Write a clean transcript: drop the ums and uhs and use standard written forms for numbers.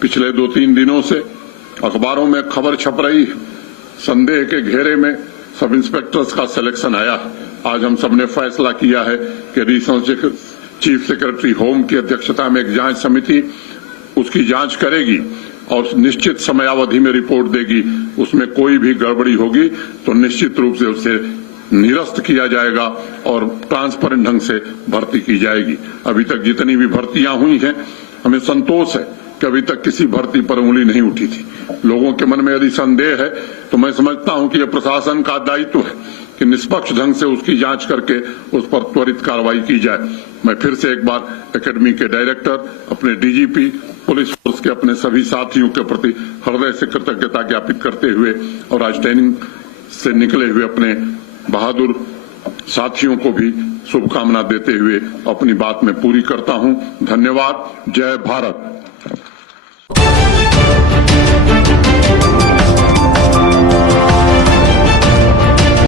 पिछले 2-3 दिनों से अखबारों में खबर छप रही है, संदेह के घेरे में सब इंस्पेक्टर्स का सिलेक्शन आया है। आज हम सबने फैसला किया है कि रीजनल चीफ सेक्रेटरी होम की अध्यक्षता में एक जांच समिति उसकी जांच करेगी और निश्चित समयावधि में रिपोर्ट देगी। उसमें कोई भी गड़बड़ी होगी तो निश्चित रूप से उसे निरस्त किया जाएगा और ट्रांसपेरेंट ढंग से भर्ती की जाएगी। अभी तक जितनी भी भर्तियां हुई हैं, हमें संतोष है कि अभी तक किसी भर्ती पर उंगली नहीं उठी थी। लोगों के मन में यदि संदेह है तो मैं समझता हूं कि यह प्रशासन का दायित्व है कि निष्पक्ष ढंग से उसकी जांच करके उस पर त्वरित कार्रवाई की जाए। मैं फिर से एक बार एकेडमी के डायरेक्टर, अपने डीजीपी, पुलिस फोर्स के अपने सभी साथियों के प्रति हृदय से कृतज्ञता ज्ञापित करते हुए और आज ट्रेनिंग से निकले हुए अपने बहादुर साथियों को भी शुभकामना देते हुए अपनी बात में पूरी करता हूं। धन्यवाद। जय भारत।